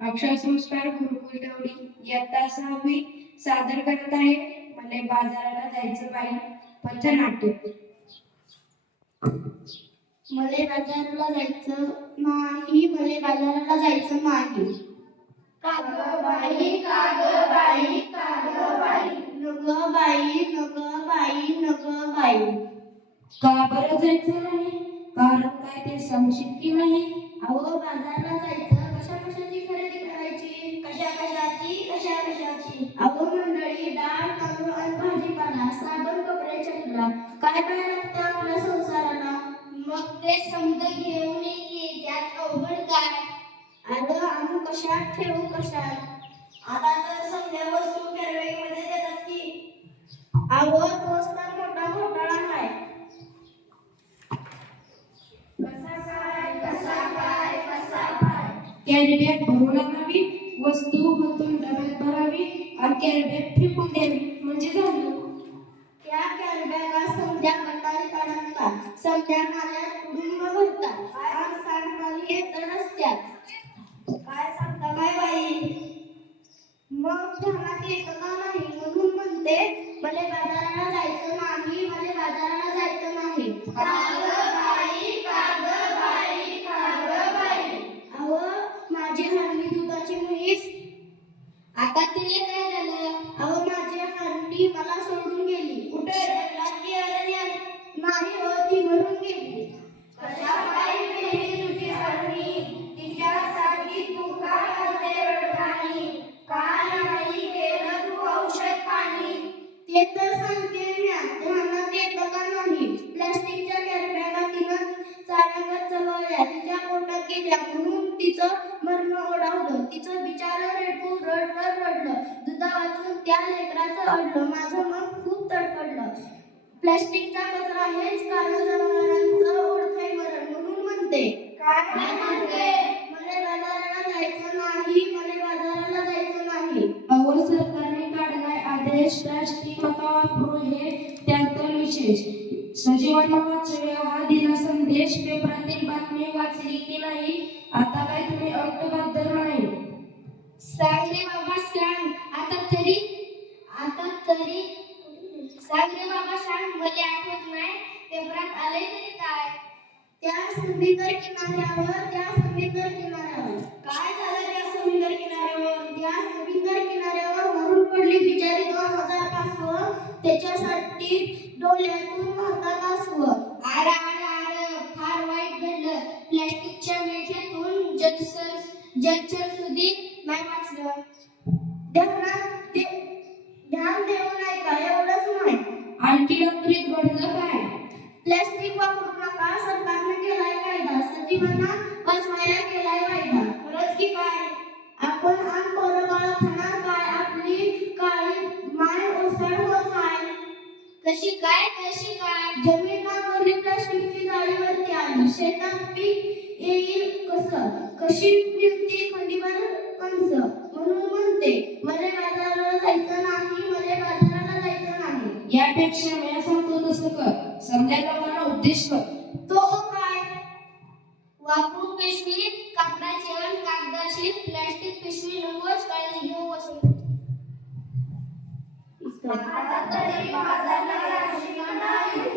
अक्षर संस्कार गुरुकुल टवडी इयत्ता 6वी सादर करत आहे मले बाजाराला जायचं बाई पथनाट्य. मले बाजाराला जायचं नाही, मले बाजाराला जायचं नाही. काग बाई काग बाई काग बाई नग बाई नग बाई नग बाई. का बरं जायचं नाही? कारण काय ते सांगशील की नाही? अहो बाजारला जायचं कशा कशाची खरेदी करायची? कशा कशाची? अहो मंडळी डाळ तांदूळ आणि भाजीपाला साबण कपडे चपला काय काय लागतं आपल्या संसाराला. मग ते समज घेऊन ये त्यात अवघड काय? अगं आणू कशात ठेवू कशात? आता तर समजा वस्तू कॅरेबॅगमध्ये देतात की. अहो तोच तर मोठा घोटाळा आहे. कॅरीबॅग भरून आणावी, वस्तू होतून डब्यात भरावी आणि कॅरीबॅग फेकून द्यावी म्हणजे झालं. त्या कॅरीबॅगा समजा गटारीत अडकतात, समजा नाल्यात कुडून भरतात आणि सांडपाणी येत रस्त्यात. काय सांगता काय बाई? मग ध्यानात येतं का नाही म्हणून म्हणते मले बाजाराला जायचं नाही, मले बाजाराला जायचं नाही. काग बाई काग बाई काग बाई. अहो माझी हरणी दुधाची म्हैस. आता तिने काय झालं? अहो माझी हरणी मला सोडून गेली. कुठे? जंगलात अरण्यात. नाही हो ती मरून गेली. कशा पायी गेली तुझी हरणी? तिच्यासाठी तू का करते रडगाणी? का नाही केलं तू औषध पाणी? ते तर सांगते म्या, ध्यानात येतं का नाही? प्लास्टिकच्या कॅरीबॅगा तिनं चाव्यावर चढवल्या, तिच्या पोटात गेल्या म्हणून तिचं मरण ओढावलं. तिचं बिचारं रेटू रडलं. दुधा वाचून त्या लेकराचं अडलं. माझं मन खूप तडफडलं. प्लास्टिकचा कचरा हेच कारण जनावरांचं ओळखाय मरण म्हणून म्हणते. काय म्हणते? मले बाजाराला जायचं नाही, मले बाजाराला जायचं नाही. अहो सरकारने काढलाय आदेश प्लास्टिक नका वापरू हे त्यातलं विशेष. सजीवांना वाचव्या हा दिला संदेश. पेपरातील बातमी वाचली की नाही? आता काय तुम्ही अंकबद्दल नाही? सांग रे बाबा सांग आता तरी सांग रे बाबा सांग, मले आठवत नाही. पेपरात आले तरी काय? त्या समुद्र किनाऱ्यावर काय झालं? त्या समुद्र किनाऱ्यावर मरून पडली बिचारी 2000 कासव. त्याच्यासाठी डोळ्यातून वाहतात आसव. आर फार वाईट घडलं. प्लास्टिकच्या मेठ्यातून जलचर सुधी नाही वाचलं. ध्यान देऊ नाही का? एवढंच नाही. आणखी नोकरीत घडलं काय? प्लास्टिक वापरू नका सरकारने केलाय कायदा. सजीवांना वाचवायला केलाय वायदा. खरंच की काय? आपण आम पोरं बाळ खाणार काय? आपली काळी माय ओसाड होत आहे. कशी काय? जमीन नांगरली प्लास्टिकची जाळीवरती आली. शेतात पीक येईल कसं? कशी मिळती खंडीभर कंस? म्हणून म्हणते मले बाजाराला जायचं नाही, मले बाजाराला जायचं नाही. यापेक्षा मी सांगतो तसं कर. समजा लोकांना उद्देश कर. तो काय? वापरू पिशवी कापडाची आणि कागदाची. प्लास्टिक पिशवी नकोच काळजी घेऊ बसून. आता तरी बाजारला जायची का नाही?